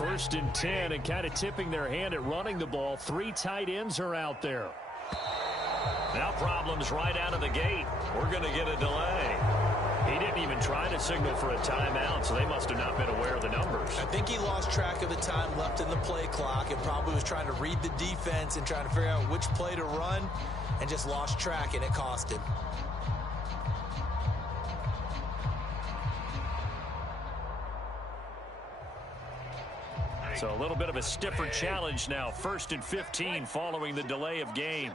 First and 10, and kind of tipping their hand at running the ball. 3 tight ends are out there. Now problems right out of the gate. We're going to get a delay. He didn't even try to signal for a timeout, so they must have not been aware of the numbers. I think he lost track of the time left in the play clock and probably was trying to read the defense and trying to figure out which play to run and just lost track, and it cost him. So a little bit of a stiffer challenge now. First and 15 following the delay of game.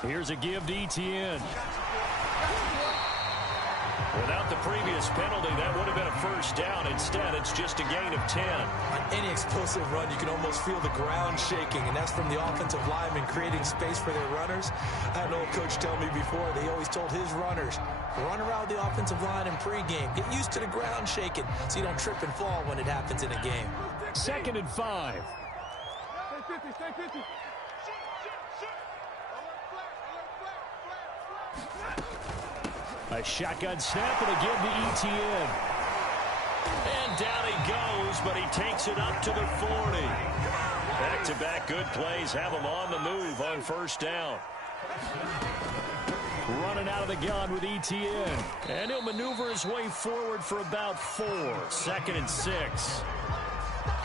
Here's a give to Etienne. Without the previous penalty, that would have been a first down. Instead, it's just a gain of 10. On any explosive run, you can almost feel the ground shaking, and that's from the offensive linemen creating space for their runners. I had an old coach tell me before, they always told his runners, run around the offensive line in pregame. Get used to the ground shaking so you don't trip and fall when it happens in a game. 2nd and 5. Stay 50. A shotgun snap and a give to Etienne. And down he goes, but he takes it up to the 40. Back-to-back good plays have him on the move on first down. Running out of the gun with Etienne. And he'll maneuver his way forward for about 4. 2nd and 6.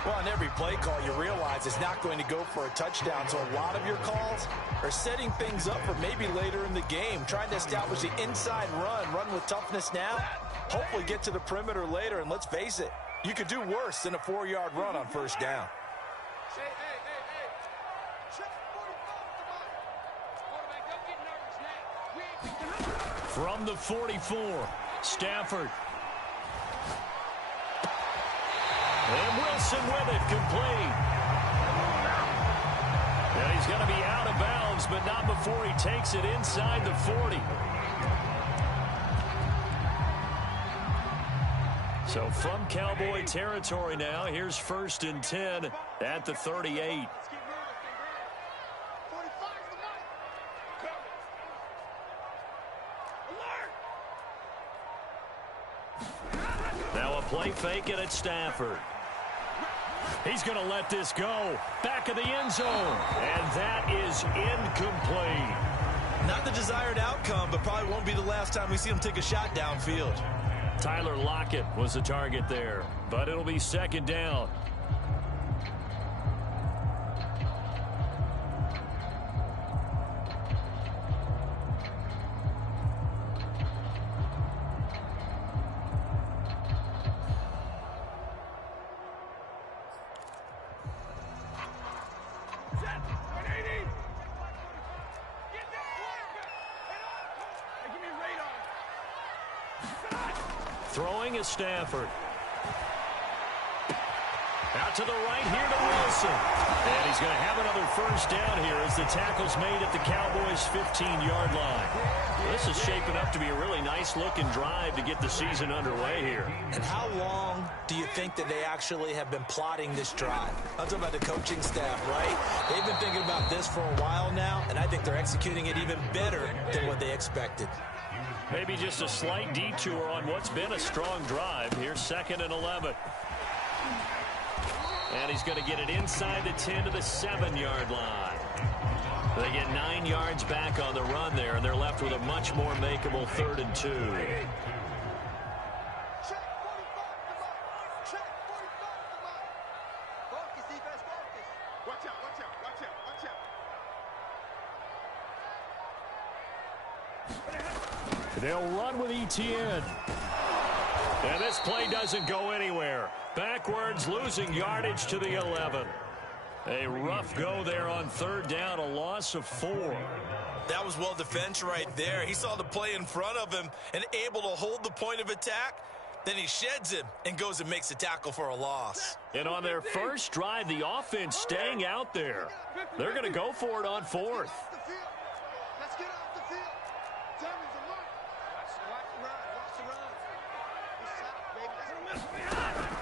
Well, on every play call, you realize it's not going to go for a touchdown. So a lot of your calls are setting things up for maybe later in the game, trying to establish the inside run with toughness now, hopefully get to the perimeter later. And let's face it, you could do worse than a 4-yard run on first down. From the 44, Stafford. And Wilson with it, complete. And he's going to be out of bounds, but not before he takes it inside the 40. So from Cowboy territory now, here's 1st and 10 at the 38. Now a play fake it at Stafford. He's going to let this go. Back of the end zone. And that is incomplete. Not the desired outcome, but probably won't be the last time we see him take a shot downfield. Tyler Lockett was the target there, but it'll be 2nd down. Throwing is Stafford. Out to the right here to Wilson. And he's going to have another first down here as the tackle's made at the Cowboys' 15-yard line. This is shaping up to be a really nice-looking drive to get the season underway here. And how long do you think that they actually have been plotting this drive? I'm talking about the coaching staff, right? They've been thinking about this for a while now, and I think they're executing it even better than what they expected. Maybe just a slight detour on what's been a strong drive. Here's 2nd and 11. And he's going to get it inside the 10 to the 7-yard line. They get 9 yards back on the run there, and they're left with a much more makeable 3rd and 2. They'll run with Etienne. And this play doesn't go anywhere. Backwards, losing yardage to the 11. A rough go there on 3rd down, a loss of 4. That was well defense right there. He saw the play in front of him and able to hold the point of attack. Then he sheds him and goes and makes a tackle for a loss. And on their first drive, the offense staying out there. They're going to go for it on 4th.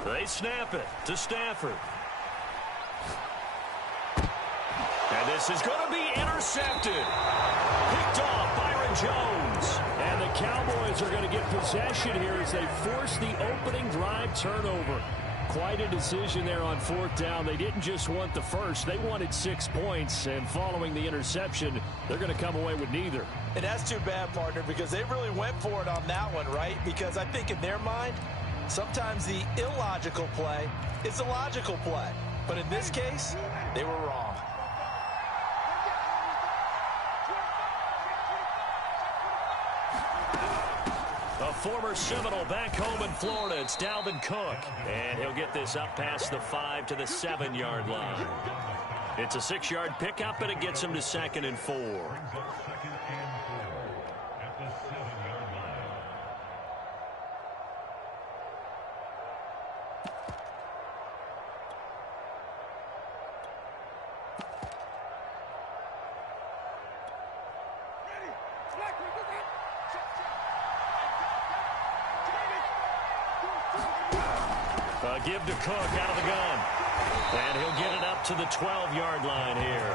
They snap it to Stafford. And And this is going to be intercepted. Picked off Byron Jones. And the Cowboys are going to get possession here as they force the opening drive turnover. Quite a decision there on fourth down. They didn't just want the first. They wanted 6 points. And following the interception, they're going to come away with neither. And that's too bad, partner, because they really went for it on that one, right? Because I think in their mind, sometimes the illogical play is the logical play. But in this case, they were wrong. A former Seminole back home in Florida. It's Dalvin Cook. And he'll get this up past the 5 to the 7-yard line. It's a 6-yard pickup, and it gets him to 2nd and 4. Give to Cook out of the gun. And he'll get it up to the 12-yard line here.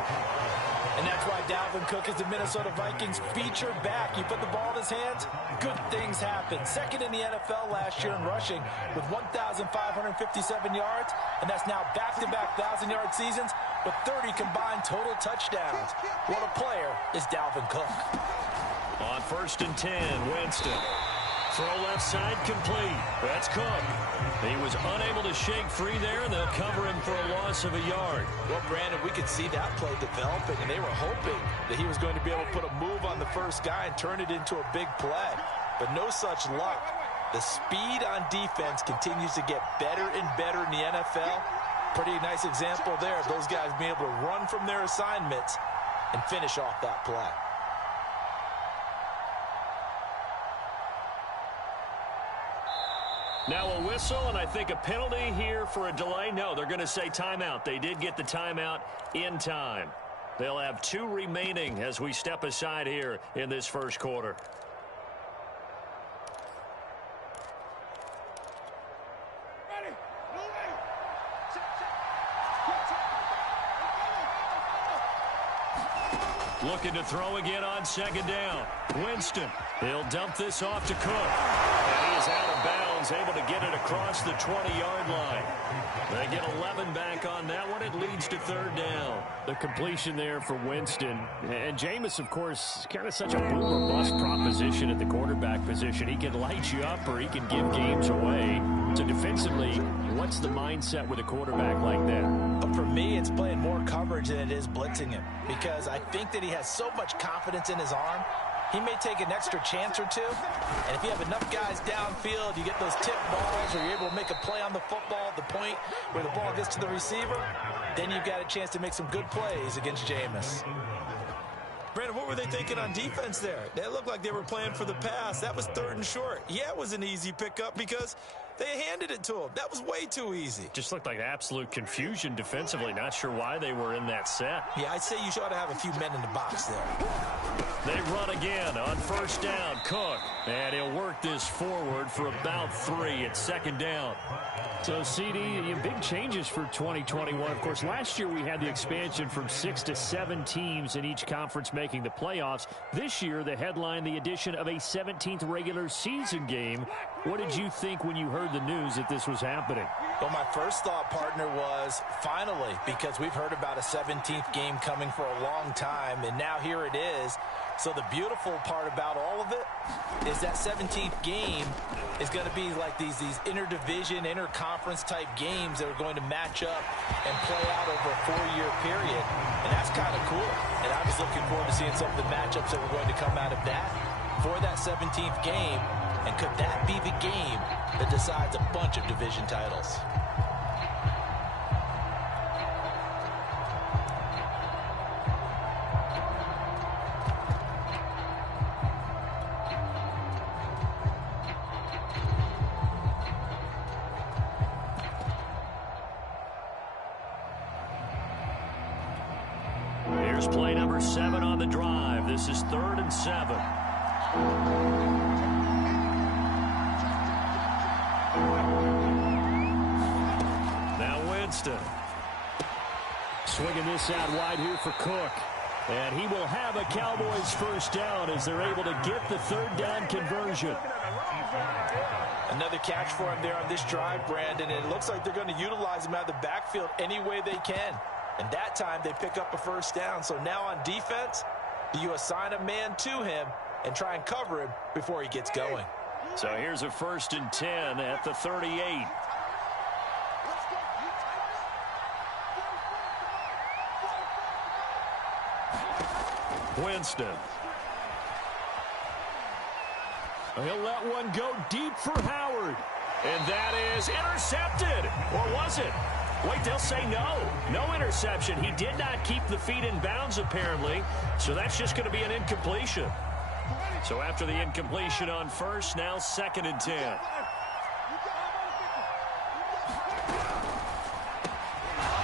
And that's why Dalvin Cook is the Minnesota Vikings featured back. You put the ball in his hands, good things happen. Second in the NFL last year in rushing with 1,557 yards. And that's now back-to-back 1,000-yard seasons with 30 combined total touchdowns. What a player is Dalvin Cook. On 1st and 10, Winston. Throw left side complete. That's Cook. He was unable to shake free there, and they'll cover him for a loss of a yard. Well, Brandon, we could see that play developing, and they were hoping that he was going to be able to put a move on the first guy and turn it into a big play. But no such luck. The speed on defense continues to get better and better in the NFL. Pretty nice example there of those guys being able to run from their assignments and finish off that play. Now a whistle, and I think a penalty here for a delay. No, they're going to say timeout. They did get the timeout in time. They'll have 2 remaining as we step aside here in this first quarter. Looking to throw again on 2nd down. Winston. He'll dump this off to Cook. And he is out of bounds, able to get it across the 20-yard line. They get 11 back on that one. It leads to 3rd down. The completion there for Winston. And Jameis, of course, kind of such a boom or bust proposition at the quarterback position. He can light you up or he can give games away. So defensively, what's the mindset with a quarterback like that? For me, it's playing more coverage than it is blitzing him, because I think that he has so much confidence in his arm. He may take an extra chance or two, and if you have enough guys downfield, you get those tip balls, or you're able to make a play on the football at the point where the ball gets to the receiver, then you've got a chance to make some good plays against Jameis. Brandon, what were they thinking on defense there? They looked like they were playing for the pass. That was 3rd and short. Yeah, it was an easy pickup because they handed it to him. That was way too easy. Just looked like absolute confusion defensively. Not sure why they were in that set. Yeah, I'd say you ought to have a few men in the box there. They run again on 1st down. Cook. And he'll work this forward for about 3 at 2nd down. So, CD, big changes for 2021. Of course, last year we had the expansion from 6 to 7 teams in each conference making the playoffs. This year, the headline, the addition of a 17th regular season game. What did you think when you heard the news that this was happening? Well, my first thought, partner, was finally, because we've heard about a 17th game coming for a long time, and now here it is. So the beautiful part about all of it is that 17th game is going to be like these interdivision, interconference type games that are going to match up and play out over a 4-year period. And that's kind of cool. And I was looking forward to seeing some of the matchups that were going to come out of that for that 17th game. And could that be the game that decides a bunch of division titles? Here's play number 7 on the drive. This is 3rd and 7. Swinging this out wide here for Cook. And he will have a Cowboys first down as they're able to get the third down conversion. Another catch for him there on this drive, Brandon, and it looks like they're going to utilize him out of the backfield any way they can. And that time they pick up a first down. So now on defense, do you assign a man to him and try and cover him before he gets going? So here's a 1st and 10 at the 38. Winston. He'll let one go deep for Howard. And that is intercepted. Or was it? Wait, they'll say no. No interception. He did not keep the feet in bounds, apparently. So that's just going to be an incompletion. So after the incompletion on first, now 2nd and 10.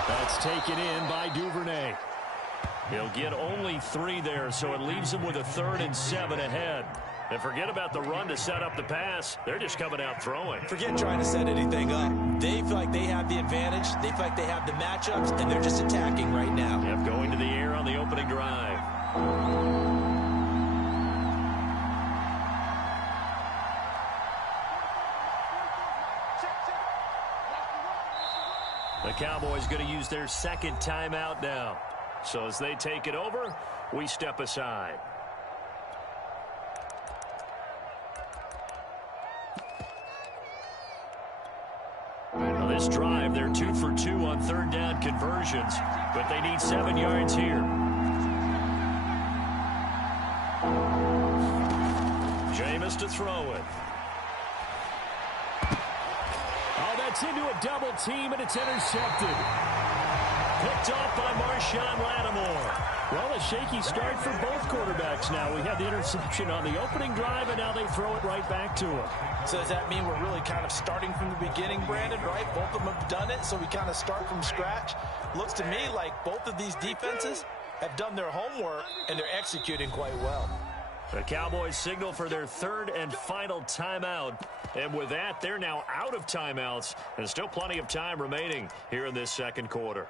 That's taken in by Duvernay. He'll get only 3 there, so it leaves him with a 3rd and 7 ahead. And forget about the run to set up the pass. They're just coming out throwing. Forget trying to set anything up. They feel like they have the advantage. They feel like they have the matchups, and they're just attacking right now. Yep, going to the air on the opening drive. The Cowboys going to use their 2nd timeout now. So as they take it over, we step aside. Now this drive, they're 2 for 2 on 3rd down conversions, but they need 7 yards here. Jameis to throw it. Oh, that's into a double team, and it's intercepted. Picked off by Marshawn Lattimore. Well, a shaky start for both quarterbacks now. We had the interception on the opening drive, and now they throw it right back to him. So does that mean we're really kind of starting from the beginning, Brandon, right? Both of them have done it, so we kind of start from scratch. Looks to me like both of these defenses have done their homework, and they're executing quite well. The Cowboys signal for their 3rd and final timeout. And with that, they're now out of timeouts. And still plenty of time remaining here in this 2nd quarter.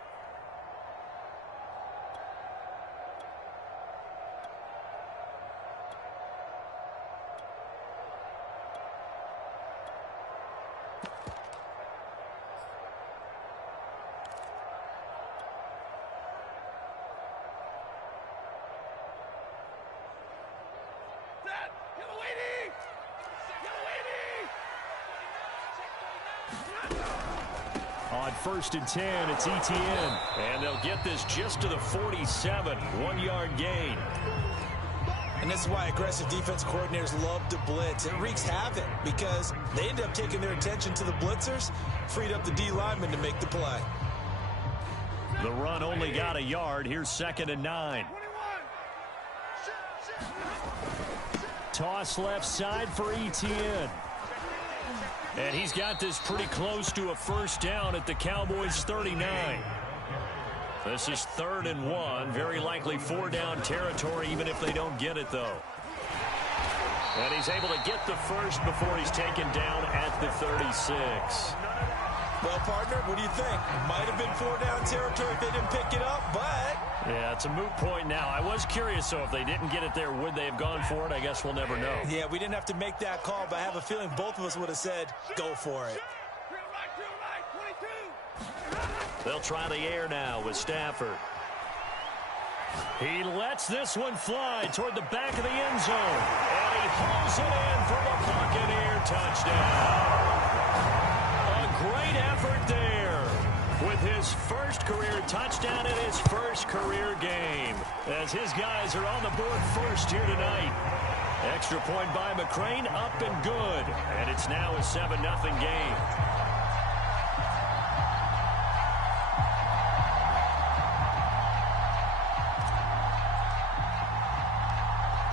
On 1st and 10, it's Etienne. And they'll get this just to the 47. 1-yard gain. And this is why aggressive defense coordinators love to blitz. It wreaks havoc because they end up taking their attention to the blitzers, freed up the D lineman to make the play. The run only got a yard. Here's 2nd and 9. Toss left side for Etienne. And he's got this pretty close to a first down at the Cowboys' 39. This is 3rd and 1. Very likely 4-down territory, even if they don't get it, though. And he's able to get the first before he's taken down at the 36. Well, partner, what do you think? Might have been 4-down territory if they didn't pick it up, but... Yeah, it's a moot point now. I was curious, so if they didn't get it there, would they have gone for it? I guess we'll never know. Yeah, we didn't have to make that call, but I have a feeling both of us would have said, go for it. They'll try the air now with Stafford. He lets this one fly toward the back of the end zone. And he hauls it in for the Buccaneer touchdown. A great effort there with his first career touchdown in his first career game. As his guys are on the board first here tonight. Extra point by McCrane, up and good. And it's now a 7-0 game.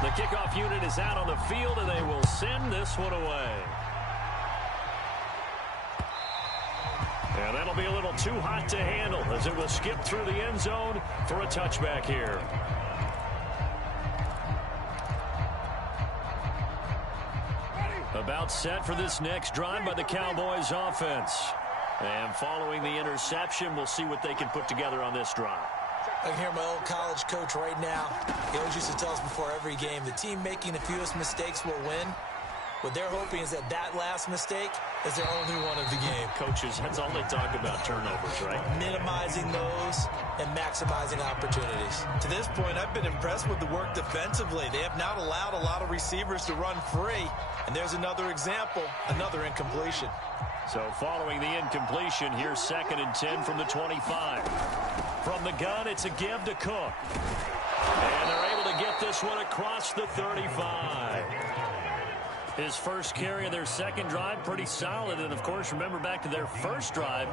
The kickoff unit is out on the field, and they will send this one away. And that'll be a little too hot to handle as it will skip through the end zone for a touchback here. About set for this next drive by the Cowboys offense. And following the interception, we'll see what they can put together on this drive. I can hear my old college coach right now. He always used to tell us before every game, the team making the fewest mistakes will win. What they're hoping is that that last mistake is their only one of the game. Coaches, that's all they talk about, turnovers, right? Minimizing those and maximizing opportunities. To this point, I've been impressed with the work defensively. They have not allowed a lot of receivers to run free. And there's another example, another incompletion. So following the incompletion, here's 2nd and 10 from the 25. From the gun, it's a give to Cook. And they're able to get this one across the 35. His first carry of their second drive, pretty solid. And, of course, remember back to their first drive,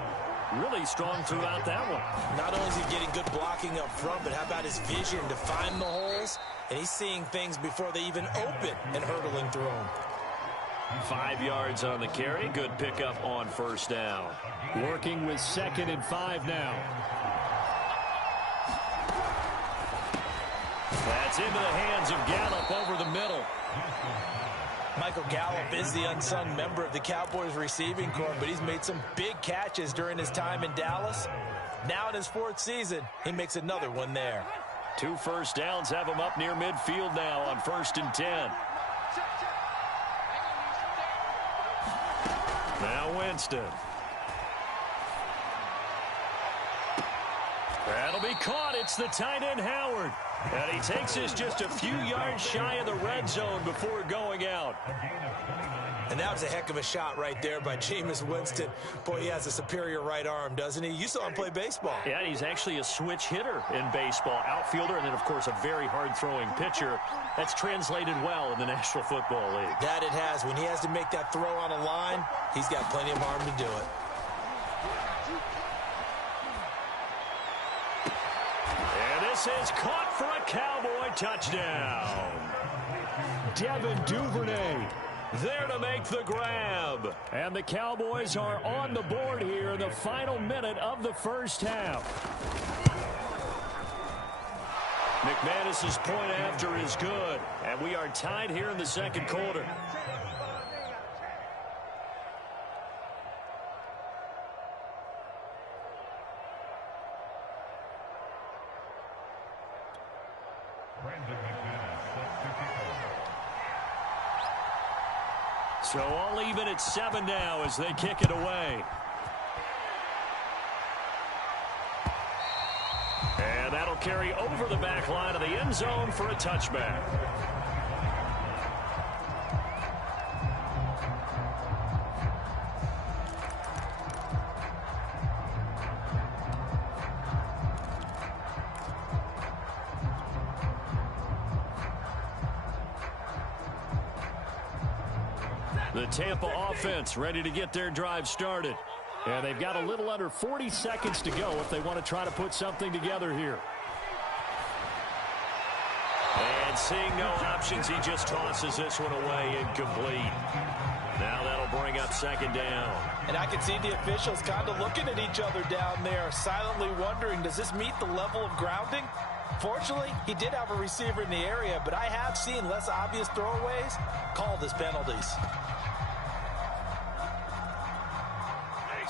really strong throughout that one. Not only is he getting good blocking up front, but how about his vision to find the holes? And he's seeing things before they even open and hurdling through them. 5 yards on the carry. Good pickup on first down. Working with 2nd and 5 now. That's into the hands of Gallup over the middle. Michael Gallup is the unsung member of the Cowboys receiving corps, but he's made some big catches during his time in Dallas. Now in his 4th season, he makes another one there. 2 first downs have him up near midfield now on 1st and 10. Now Winston. That'll be caught. It's the tight end Howard. And he takes us just a few yards shy of the red zone before going out. And that was a heck of a shot right there by Jameis Winston. Boy, he has a superior right arm, doesn't he? You saw him play baseball. Yeah, he's actually a switch hitter in baseball. Outfielder and then, of course, a very hard-throwing pitcher. That's translated well in the National Football League. That it has. When he has to make that throw on a line, he's got plenty of arm to do it. And this is caught for a Cowboy touchdown. Devin Duvernay there to make the grab. And the Cowboys are on the board here in the final minute of the first half. McManus's point after is good. And we are tied here in the second quarter. So all even at 7 now as they kick it away. And that'll carry over the back line of the end zone for a touchback. The Tampa offense ready to get their drive started. And they've got a little under 40 seconds to go if they want to try to put something together here. And seeing no options, he just tosses this one away incomplete. Now that'll bring up 2nd down. And I can see the officials kind of looking at each other down there, silently wondering, does this meet the level of grounding? Fortunately, he did have a receiver in the area, but I have seen less obvious throwaways called as penalties.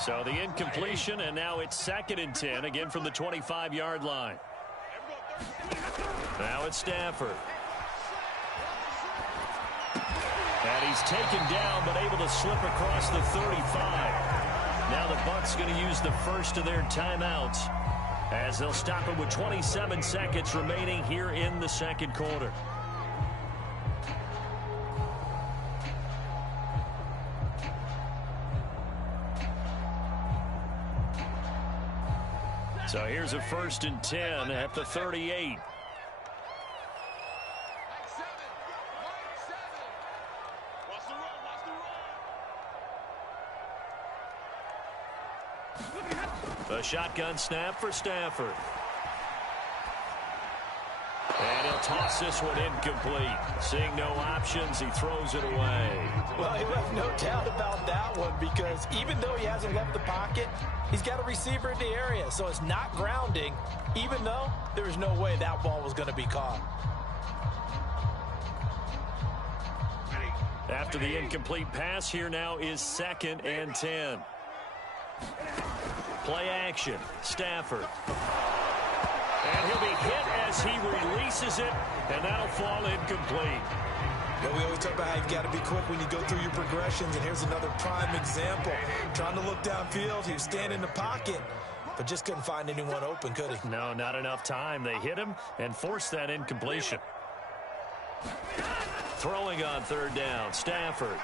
So the incompletion, and now it's 2nd and 10, again from the 25-yard line. Now it's Stafford. And he's taken down, but able to slip across the 35. Now the Bucs going to use the first of their timeouts as they'll stop it with 27 seconds remaining here in the second quarter. So here's a 1st and 10 at the 38. The shotgun snap for Stafford. And he'll toss this one incomplete. Seeing no options, he throws it away. Well, he left no doubt about that one because even though he hasn't left the pocket, he's got a receiver in the area, so it's not grounding, even though there was no way that ball was going to be caught. After the incomplete pass, here now is 2nd and 10. Play action. Stafford. And he'll be hit as he releases it, and that'll fall incomplete. Yeah, we always talk about how you've got to be quick when you go through your progressions, and here's another prime example. Trying to look downfield, he was standing in the pocket, but just couldn't find anyone open, could he? No, not enough time. They hit him and forced that incompletion. Throwing on third down, Stafford.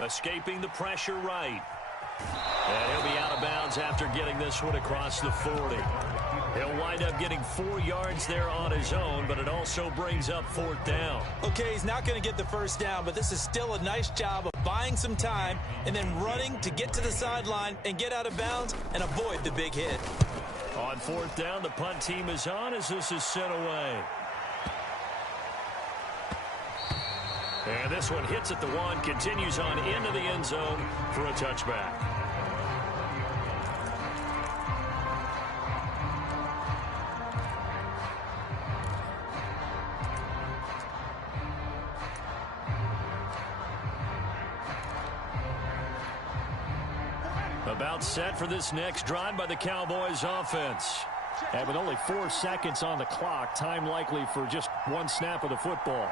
Escaping the pressure right. And he'll be out of bounds after getting this one across the 40. He'll wind up getting 4 yards there on his own, but it also brings up fourth down. Okay, he's not going to get the first down, but this is still a nice job of buying some time and then running to get to the sideline and get out of bounds and avoid the big hit. On fourth down, the punt team is on as this is sent away. And this one hits at the 1, continues on into the end zone for a touchback. About set for this next drive by the Cowboys offense. And with only 4 seconds on the clock, time likely for just one snap of the football.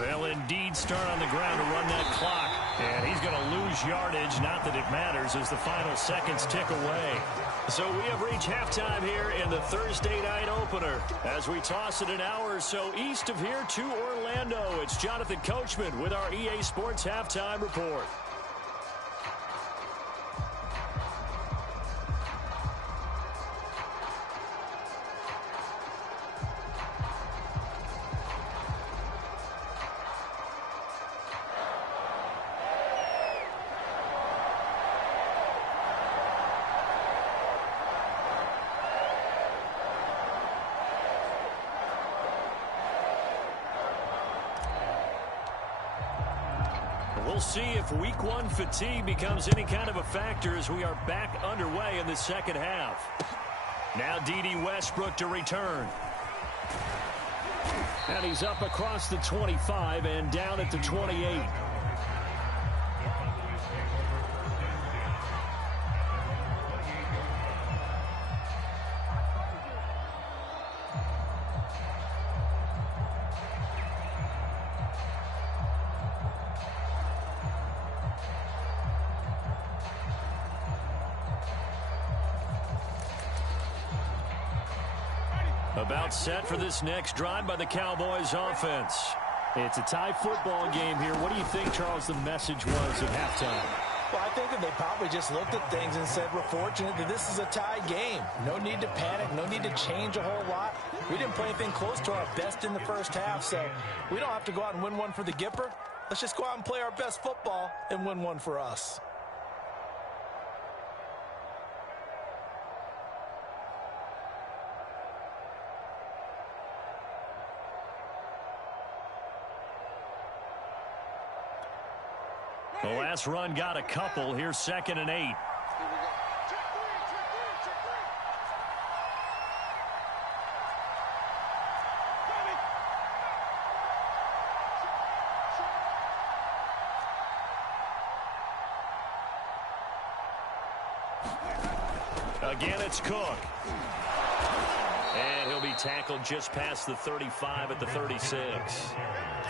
They'll indeed start on the ground to run that clock. And he's going to lose yardage, not that it matters, as the final seconds tick away. So we have reached halftime here in the Thursday night opener. As we toss it an hour or so east of here to Orlando, it's Jonathan Coachman with our EA Sports Halftime Report. We'll see if week 1 fatigue becomes any kind of a factor as we are back underway in the second half. Now D.D. Westbrook to return. And he's up across the 25 and down at the 28. About set for this next drive by the Cowboys offense. It's a tie football game here. What do you think, Charles, the message was at halftime? Well, I think that they probably just looked at things and said, we're fortunate that this is a tie game. No need to panic. No need to change a whole lot. We didn't play anything close to our best in the first half, so we don't have to go out and win one for the Gipper. Let's just go out and play our best football and win one for us. The last run got a couple. Here's 2nd and 8. Again, it's Cook. And he'll be tackled just past the 35 at the 36.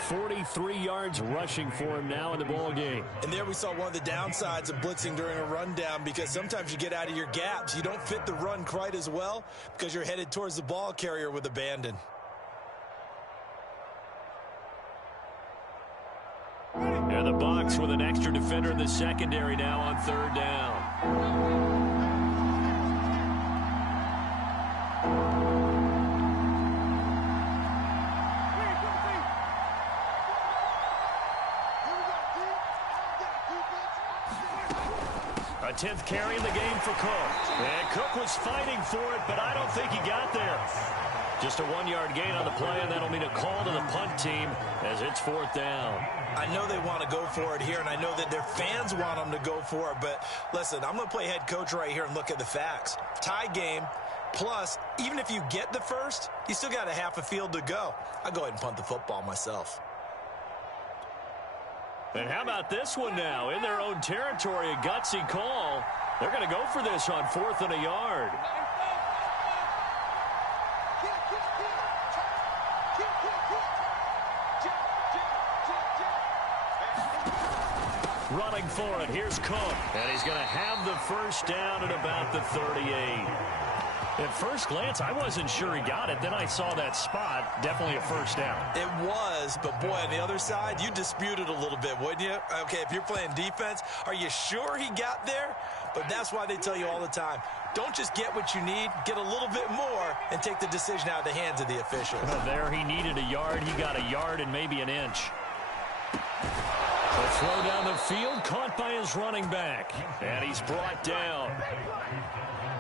43 yards rushing for him now in the ball game. And there we saw one of the downsides of blitzing during a rundown, because sometimes you get out of your gaps. You don't fit the run quite as well because you're headed towards the ball carrier with abandon. And the Bucs with an extra defender in the secondary now on 3rd down. A 10th carry in the game for Cook. And Cook was fighting for it, but I don't think he got there. Just a 1-yard gain on the play, and that'll mean a call to the punt team as it's 4th down. I know they want to go for it here, and I know that their fans want them to go for it, but listen, I'm going to play head coach right here and look at the facts. Tie game, plus, even if you get the first, you still got a half a field to go. I'll go ahead and punt the football myself. And how about this one now? In their own territory, a gutsy call. They're going to go for this on 4th and a yard. Running for it, here's Cook. And he's going to have the first down at about the 38. At first glance, I wasn't sure he got it. Then I saw that spot. Definitely a first down. It was, but boy, on the other side, you dispute it a little bit, wouldn't you? Okay, if you're playing defense, are you sure he got there? But that's why they tell you all the time, don't just get what you need, get a little bit more, and take the decision out of the hands of the officials. There he needed a yard. He got a yard and maybe an inch. The throw down the field, caught by his running back. And he's brought down.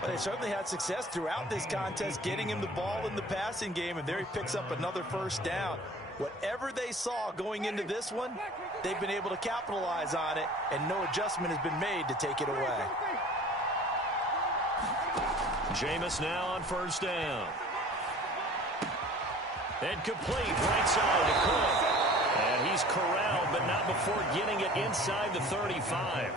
Well, they certainly had success throughout this contest, getting him the ball in the passing game, and there he picks up another first down. Whatever they saw going into this one, they've been able to capitalize on it, and no adjustment has been made to take it away. Jameis now on first down. And complete, right side to Cook. And he's corralled, but not before getting it inside the 35.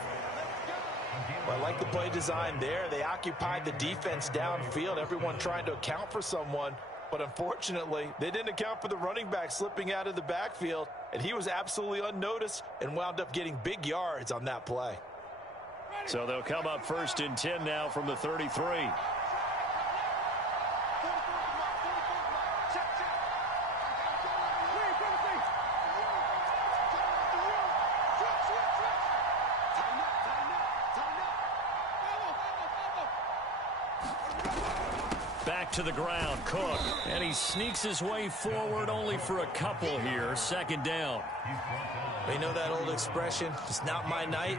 Well, I like the play design there. They occupied the defense downfield, everyone trying to account for someone. But unfortunately, they didn't account for the running back slipping out of the backfield, and he was absolutely unnoticed and wound up getting big yards on that play. So they'll come up 1st and 10 now from the 33. Back to the ground, Cook. And he sneaks his way forward only for a couple here. 2nd down. You know that old expression, it's not my night?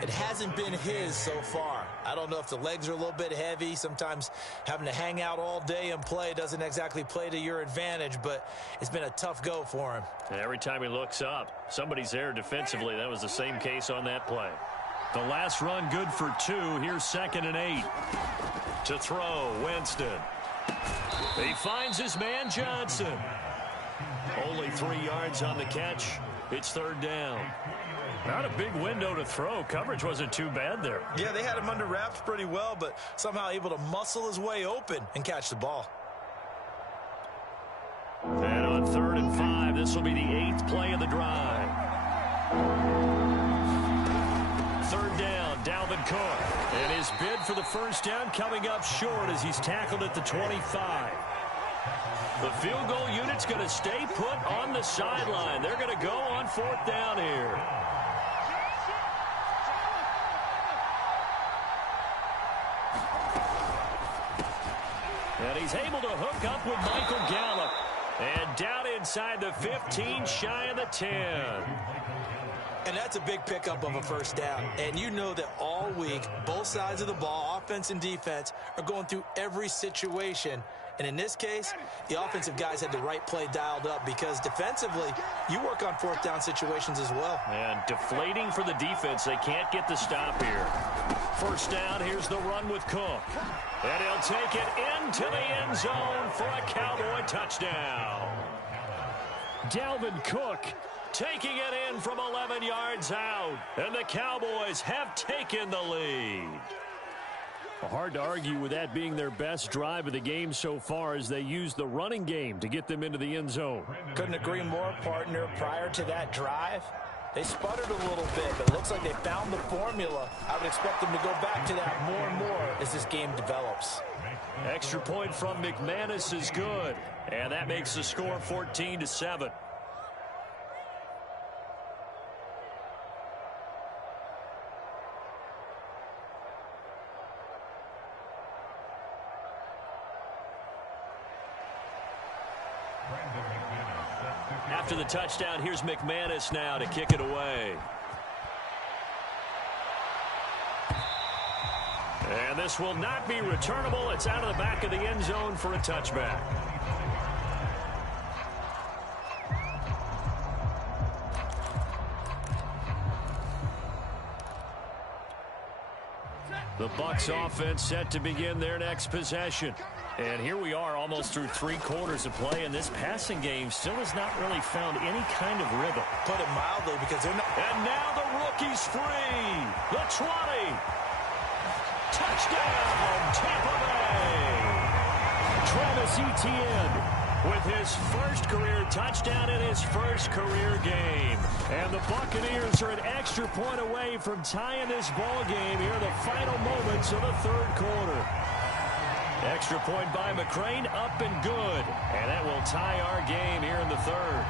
It hasn't been his so far. I don't know if the legs are a little bit heavy. Sometimes having to hang out all day and play doesn't exactly play to your advantage, but it's been a tough go for him. And every time he looks up, somebody's there defensively. That was the same case on that play. The last run good for 2. Here's 2nd and 8. To throw, Winston. He finds his man, Johnson. Only 3 yards on the catch. It's 3rd down. Not a big window to throw. Coverage wasn't too bad there. Yeah, they had him under wraps pretty well, but somehow able to muscle his way open and catch the ball. And on 3rd and 5, this will be the 8th play of the drive. 3rd down, Dalvin Cook. And his bid for the first down coming up short as he's tackled at the 25. The field goal unit's going to stay put on the sideline. They're going to go on 4th down here. And he's able to hook up with Michael Gallup. And down inside the 15, shy of the 10. And that's a big pickup of a first down. And you know that all week, both sides of the ball, offense and defense, are going through every situation. And in this case, the offensive guys had the right play dialed up because defensively, you work on 4th down situations as well. And deflating for the defense. They can't get the stop here. First down, here's the run with Cook. And he'll take it into the end zone for a Cowboy touchdown. Dalvin Cook taking it in from 11 yards out. And the Cowboys have taken the lead. Hard to argue with that being their best drive of the game so far as they use the running game to get them into the end zone. Couldn't agree more, partner. Prior to that drive, they sputtered a little bit, but it looks like they found the formula. I would expect them to go back to that more and more as this game develops. Extra point from McManus is good, and that makes the score 14-7. After the touchdown, here's McManus now to kick it away. And this will not be returnable. It's out of the back of the end zone for a touchback. The Bucs offense set to begin their next possession. And here we are almost through 3 quarters of play, and this passing game still has not really found any kind of rhythm. Put it mildly, because they're not. And now the rookie's free. The 20. Touchdown, Tampa Bay. Travis Etienne with his first career touchdown in his first career game. And the Buccaneers are an extra point away from tying this ball game here in the final moments of the 3rd quarter. Extra point by McCrane, up and good. And that will tie our game here in the 3rd.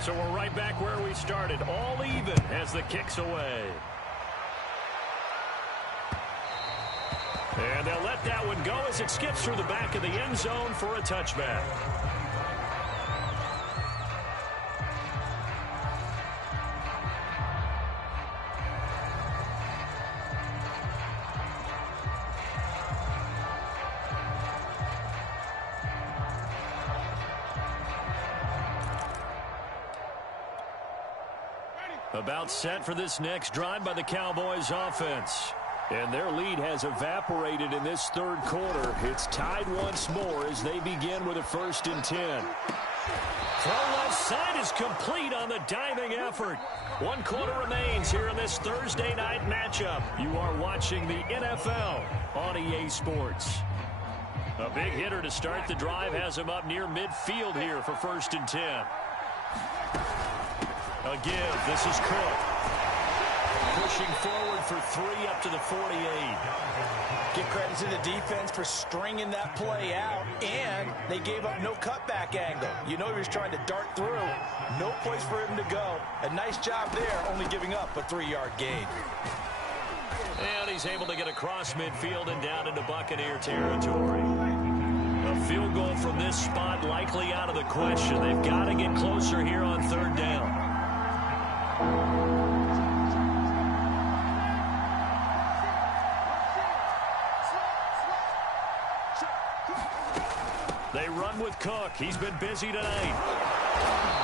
So we're right back where we started, all even as the kick's away. And they'll let that one go as it skips through the back of the end zone for a touchback. About set for this next drive by the Cowboys offense. And their lead has evaporated in this 3rd quarter. It's tied once more as they begin with a 1st and 10. Throw left side is complete on the diving effort. 1 quarter remains here in this Thursday night matchup. You are watching the NFL on EA Sports. A big hitter to start the drive has him up near midfield here for 1st and 10. A give. This is Cook. Pushing forward for 3 up to the 48. Give credit to the defense for stringing that play out, and they gave up no cutback angle. You know he was trying to dart through. No place for him to go. A nice job there, only giving up a 3-yard gain. And he's able to get across midfield and down into Buccaneer territory. A field goal from this spot likely out of the question. They've got to get closer here on 3rd down. They run with Cook. He's been busy tonight.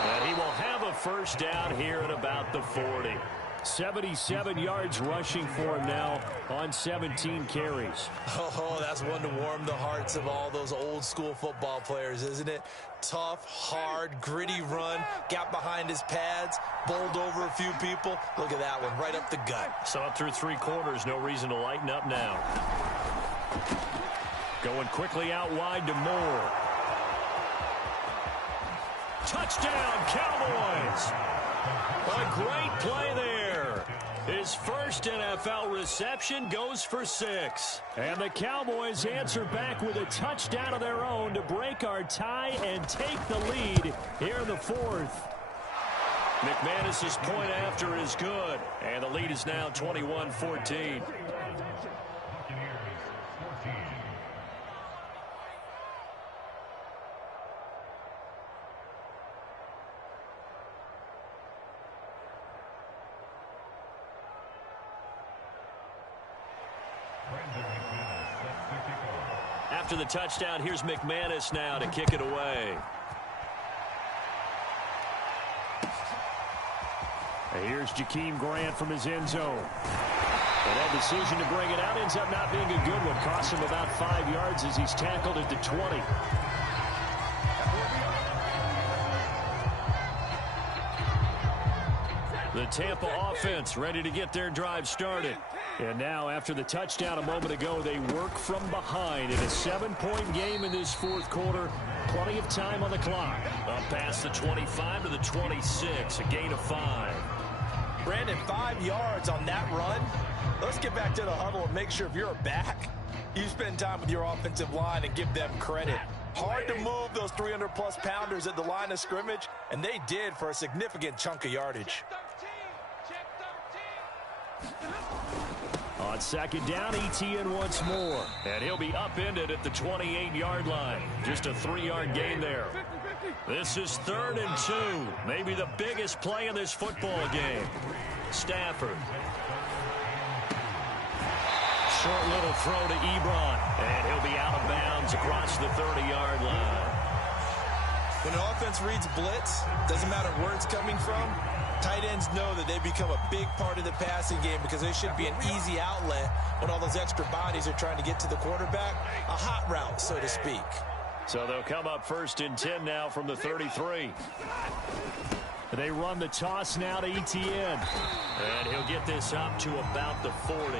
And he will have a 1st down here at about the 40. 77 yards rushing for him now on 17 carries. Oh, that's one to warm the hearts of all those old school football players, isn't it? Tough, hard, gritty run, got behind his pads, bowled over a few people. Look at that one, right up the gut. So up through 3 quarters, no reason to lighten up now. Going quickly out wide to Moore. Touchdown, Cowboys! A great play there. His first NFL reception goes for 6. And the Cowboys answer back with a touchdown of their own to break our tie and take the lead here in the 4th. McManus's point after is good. And the lead is now 21-14. After the touchdown, here's McManus now to kick it away. And here's Jakeem Grant from his end zone. And that decision to bring it out ends up not being a good one. Cost him about 5 yards as he's tackled at the 20. The Tampa offense ready to get their drive started. And now, after the touchdown a moment ago, they work from behind in a 7-point game in this 4th quarter. Plenty of time on the clock. Up past the 25 to the 26, a gain of 5. Brandon, 5 yards on that run. Let's get back to the huddle and make sure if you're a back, you spend time with your offensive line and give them credit. Hard to move those 300-plus pounders at the line of scrimmage, and they did for a significant chunk of yardage. On 2nd down, Etienne once more. And he'll be upended at the 28-yard line. Just a 3-yard gain there. This is 3rd and 2. Maybe the biggest play in this football game. Stafford. Short little throw to Ebron, and he'll be out of bounds across the 30-yard line. When an offense reads blitz, doesn't matter where it's coming from, tight ends know that they become a big part of the passing game because they should be an easy outlet when all those extra bodies are trying to get to the quarterback. A hot route, so to speak. So they'll come up 1st and 10 now from the 33. They run the toss now to Etienne. And he'll get this up to about the 40.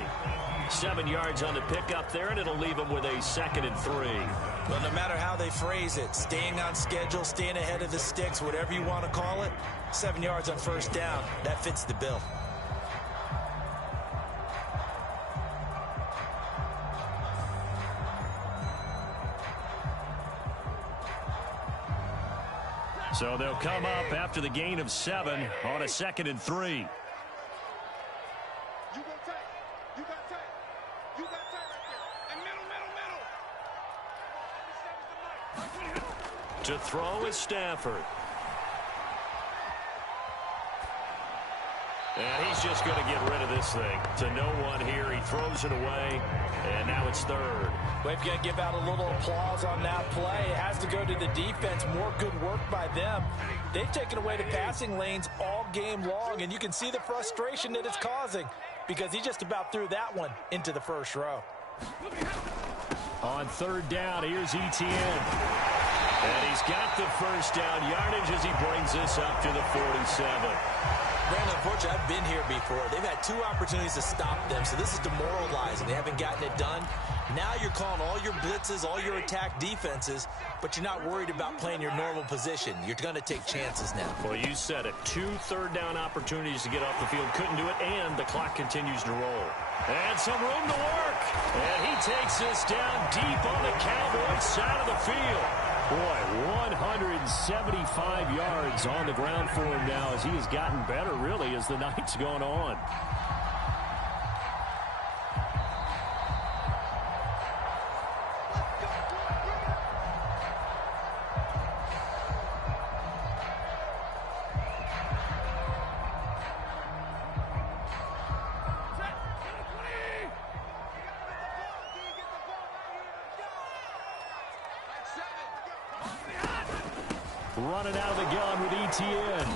7 yards on the pickup there, and it'll leave him with a 2nd and 3. But no matter how they phrase it, staying on schedule, staying ahead of the sticks, whatever you want to call it, 7 yards on 1st down, that fits the bill. So they'll come up after the gain of 7 on a 2nd and 3. To throw is Stafford. And he's just going to get rid of this thing. To no one here. He throws it away. And now it's 3rd. We've got to give out a little applause on that play. It has to go to the defense. More good work by them. They've taken away the passing lanes all game long. And you can see the frustration that it's causing because he just about threw that one into the 1st row. On 3rd down, here's Etienne. And he's got the 1st down yardage as he brings this up to the 47. Brandon, unfortunately, I've been here before. They've had 2 opportunities to stop them, so this is demoralizing. They haven't gotten it done. Now you're calling all your blitzes, all your attack defenses, but you're not worried about playing your normal position. You're going to take chances now. Well, you said it. 2 third-down opportunities to get off the field. Couldn't do it, and the clock continues to roll. And some room to work. And he takes this down deep on the Cowboys side of the field. Boy, 175 yards on the ground for him now as he has gotten better, really, as the night's gone on. Running out of the gun with Etienne.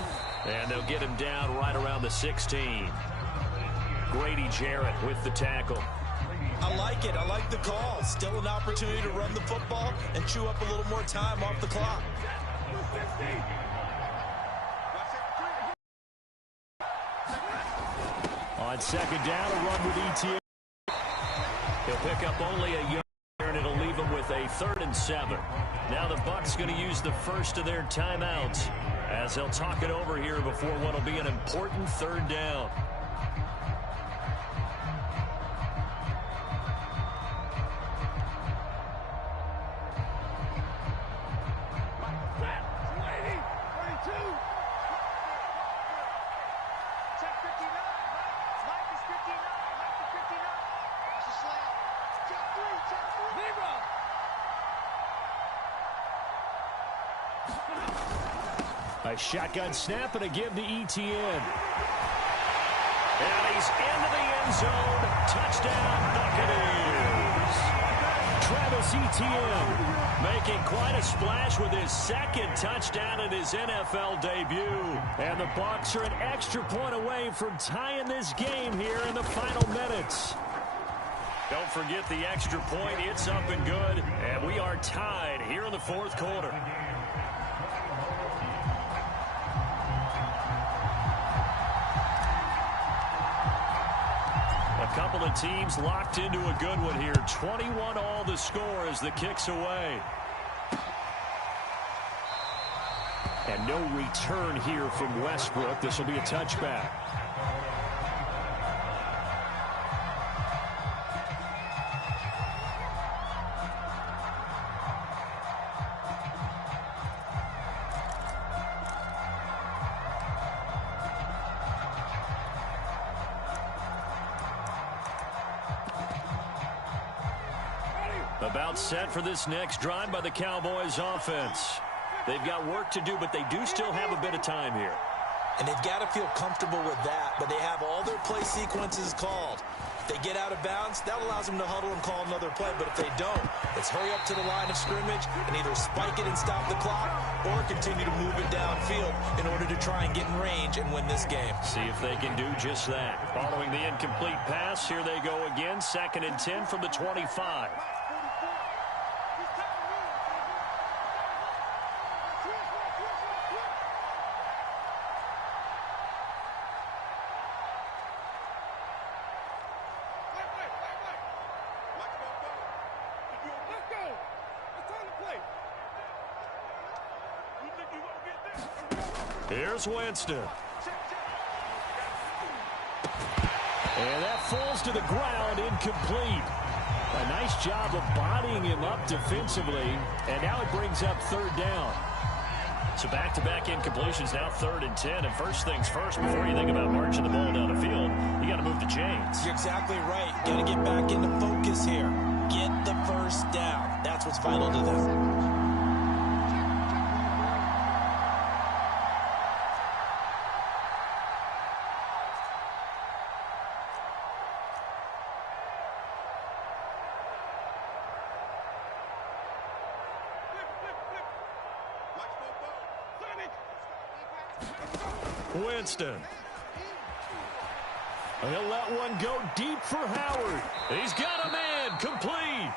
And they'll get him down right around the 16. Grady Jarrett with the tackle. I like it. I like the call. Still an opportunity to run the football and chew up a little more time off the clock. On 2nd down, a run with Etienne. He'll pick up only a yard, and it'll leave him with a 3rd and 7. Now the Bucs going to use the first of their timeouts as they'll talk it over here before what will be an important 3rd down. A shotgun snap and a give to Etienne. And he's into the end zone. Touchdown, Buccaneers. Travis Etienne making quite a splash with his 2nd touchdown in his NFL debut. And the Bucs are an extra point away from tying this game here in the final minutes. Don't forget the extra point. It's up and good. And we are tied here in the 4th quarter. A couple of teams locked into a good one here. 21 all the score as the kick's away. And no return here from Westbrook. This will be a touchback. About set for this next drive by the Cowboys offense. They've got work to do, but they do still have a bit of time here. And they've got to feel comfortable with that, but they have all their play sequences called. If they get out of bounds, that allows them to huddle and call another play. But if they don't, it's hurry up to the line of scrimmage and either spike it and stop the clock or continue to move it downfield in order to try and get in range and win this game. See if they can do just that. Following the incomplete pass, here they go again. 2nd and 10 from the 25. Here's Winston. And that falls to the ground, incomplete. A nice job of bodying him up defensively, and now it brings up 3rd down. So back-to-back incompletions, now 3rd and 10. And first things first, before you think about marching the ball down the field, you got to move the chains. You're exactly right. Got to get back into focus here. Get the first down. That's what's vital to them. Winston. He'll let one go deep for Howard. He's got a man complete.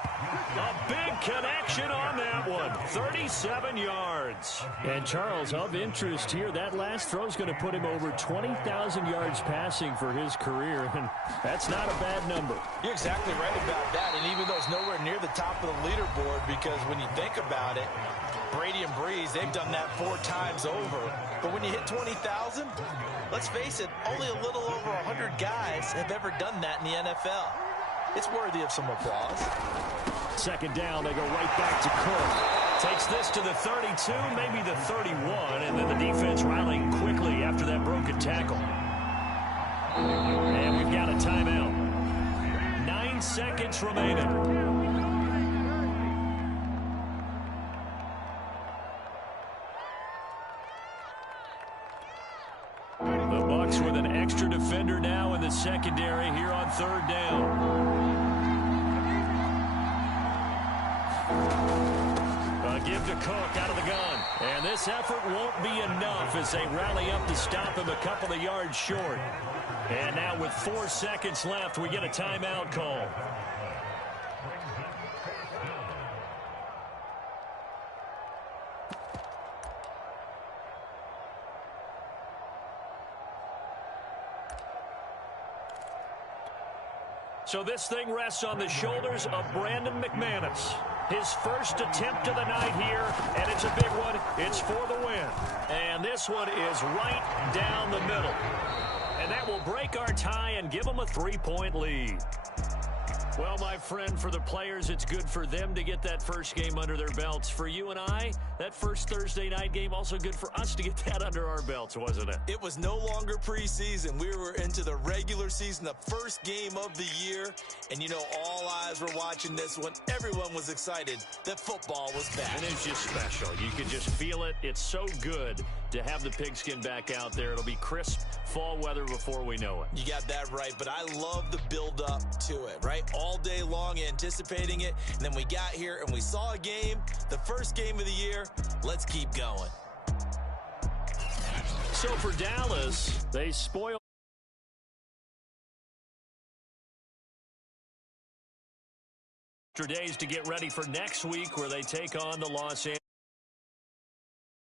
A big connection on that one. 37 yards. And Charles, of interest here, that last throw is going to put him over 20,000 yards passing for his career, and that's not a bad number. You're exactly right about that, and even though it's nowhere near the top of the leaderboard, because when you think about it, Brady and Breeze, they've done that 4 times over. But when you hit 20,000, let's face it, only a little over 100 guys have ever done that in the NFL. It's worthy of some applause. 2nd down, they go right back to Cook. Takes this to the 32, maybe the 31, and then the defense rallying quickly after that broken tackle. And we've got a timeout. 9 seconds remaining. The Bucs with an extra defender now in the secondary here on 3rd down. Give to Cook out of the gun. And this effort won't be enough as they rally up to stop him a couple of yards short. And now with 4 seconds left, we get a timeout call. So this thing rests on the shoulders of Brandon McManus. His first attempt of the night here, and it's a big one. It's for the win. And this one is right down the middle. And that will break our tie and give them a 3-point lead. Well, my friend, for the players, it's good for them to get that first game under their belts. For you and I, that first Thursday night game, also good for us to get that under our belts, wasn't it? It was no longer preseason. We were into the regular season, the first game of the year. And, you know, all eyes were watching this one. Everyone was excited that football was back. And it's just special. You can just feel it. It's so good to have the pigskin back out there. It'll be crisp fall weather before we know it. You got that right, but I love the build-up to it, right? All day long anticipating it, and then we got here and we saw a game, the first game of the year. Let's keep going. So for Dallas, they spoil days to get ready for next week where they take on the Los Angeles.